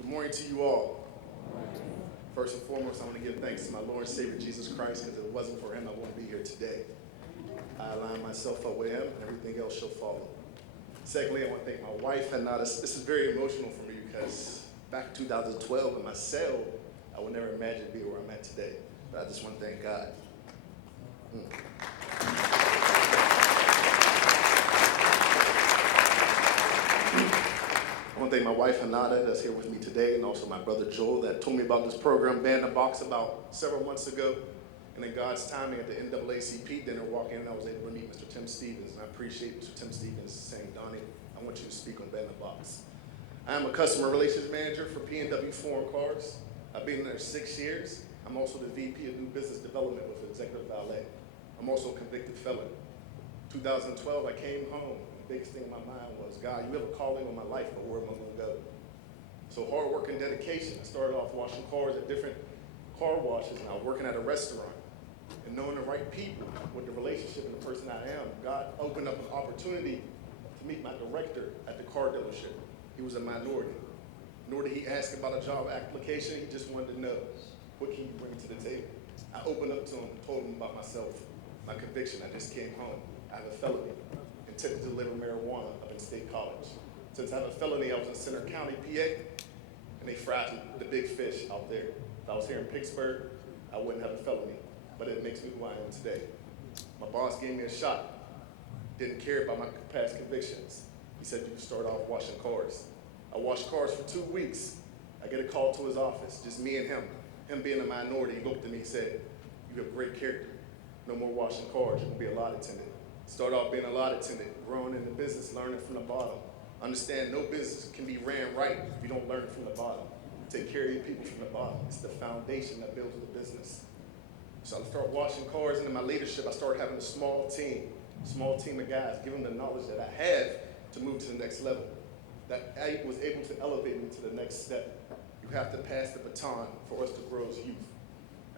Good morning to you all. First and foremost, I want to give thanks to my Lord and Savior Jesus Christ, because if it wasn't for him, I wouldn't be here today. I align myself up with him, and everything else shall follow. Secondly, I want to thank my wife, and this is very emotional for me, because back in 2012 in my cell, I would never imagine being where I'm at today. But I just want to thank God. I want to thank my wife, Hanada, that's here with me today, and also my brother Joel that told me about this program, Band the Box, about several months ago. And in God's timing at the NAACP dinner, walking in, I was able to meet Mr. Tim Stevens. And I appreciate Mr. Tim Stevens saying, Donnie, I want you to speak on Band the Box. I am a customer relations manager for P&W Foreign Cars. I've been there 6 years. I'm also the VP of New Business Development with Executive Valet. I'm also a convicted felon. 2012, I came home. The biggest thing in my mind was, God, you have a calling on my life, but where am I going to go? So hard work and dedication. I started off washing cars at different car washes, and I was working at a restaurant. And knowing the right people with the relationship and the person I am, God opened up an opportunity to meet my director at the car dealership. He was a minority. Nor did he ask about a job application. He just wanted to know, what can you bring to the table? I opened up to him, told him about myself, my conviction. I just came home. I have a felony, intended to deliver marijuana up in State College. Since I have a felony, I was in Center County, PA, and they fried the big fish out there. If I was here in Pittsburgh, I wouldn't have a felony, but it makes me who I am today. My boss gave me a shot, didn't care about my past convictions. He said, you can start off washing cars. I washed cars for 2 weeks. I get a call to his office, just me and him. Him being a minority, he looked at me and said, you have great character. No more washing cars, you can be a lot attendant. Start off being a lot attendant, growing in the business, learning from the bottom. Understand no business can be ran right if you don't learn from the bottom. Take care of your people from the bottom. It's the foundation that builds the business. So I started washing cars, and in my leadership, I started having a small team of guys, giving them the knowledge that I have to move to the next level. That I was able to elevate me to the next step. You have to pass the baton for us to grow as youth.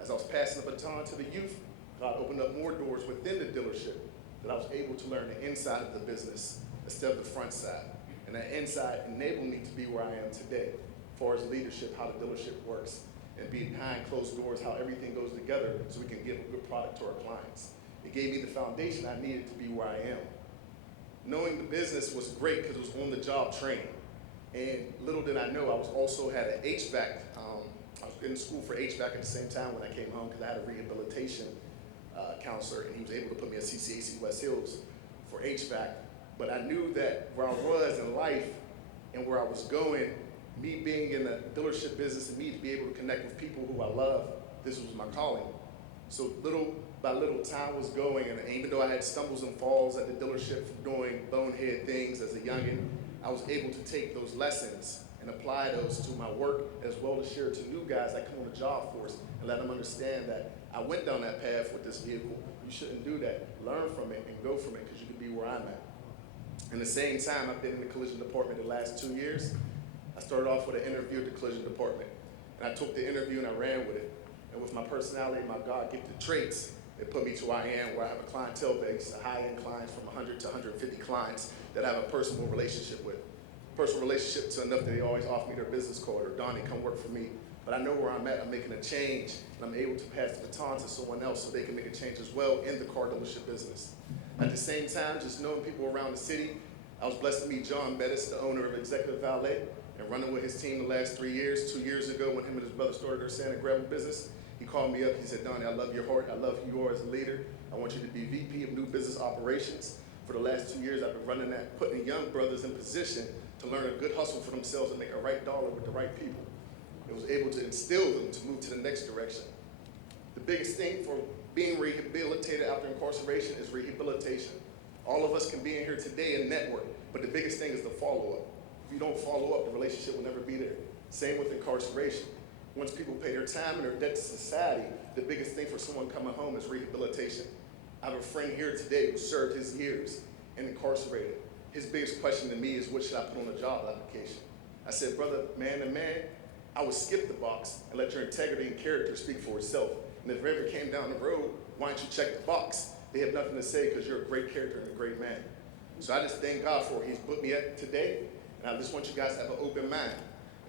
As I was passing the baton to the youth, God opened up more doors within the dealership that I was able to learn the inside of the business instead of the front side. And that inside enabled me to be where I am today, as far as leadership, how the dealership works, and be behind closed doors, how everything goes together so we can give a good product to our clients. It gave me the foundation I needed to be where I am. Knowing the business was great because it was on-the-job training. And little did I know, I was also had an HVAC. I was in school for HVAC at the same time when I came home because I had a rehabilitation counselor, and he was able to put me at CCAC West Hills for HVAC. But I knew that where I was in life and where I was going, me being in the dealership business and me to be able to connect with people who I love, this was my calling. So little by little, time was going, and even though I had stumbles and falls at the dealership from doing bonehead things as a youngin', I was able to take those lessons and apply those to my work, as well as share to new guys that come on the job force and let them understand that I went down that path with this vehicle. You shouldn't do that. Learn from it and go from it, because you can be where I'm at. In the same time, I've been in the collision department the last 2 years. I started off with an interview at the collision department, and I took the interview and I ran with it. And with my personality and my God-gifted traits, it put me to where I am, where I have a clientele base, a high-end clients from 100 to 150 clients that I have a personal relationship with. Personal relationship to enough that they always offer me their business card, or Donnie, come work for me. But I know where I'm at, I'm making a change, and I'm able to pass the baton to someone else so they can make a change as well in the car dealership business. At the same time, just knowing people around the city, I was blessed to meet John Bettis, the owner of Executive Valet, and running with his team the last 3 years. 2 years ago, when him and his brother started their sand and gravel business, he called me up. He said, Donnie, I love your heart. I love who you are as a leader. I want you to be VP of New Business Operations. For the last 2 years, I've been running that, putting young brothers in position to learn a good hustle for themselves and make a right dollar with the right people. It was able to instill them to move to the next direction. The biggest thing for being rehabilitated after incarceration is rehabilitation. All of us can be in here today and network, but the biggest thing is the follow-up. If you don't follow up, the relationship will never be there. Same with incarceration. Once people pay their time and their debt to society, the biggest thing for someone coming home is rehabilitation. I have a friend here today who served his years and incarcerated. His biggest question to me is, what should I put on a job application? I said, brother, man to man, I would skip the box and let your integrity and character speak for itself. And if it ever came down the road, why don't you check the box? They have nothing to say because you're a great character and a great man. So I just thank God for what he's put me at today. And I just want you guys to have an open mind.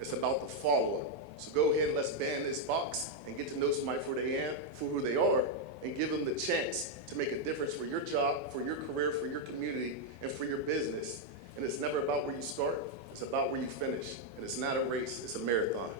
It's about the follower. So go ahead and let's ban this box and get to know somebody for who they are, and give them the chance to make a difference for your job, for your career, for your community, and for your business. And it's never about where you start, it's about where you finish. And it's not a race, it's a marathon.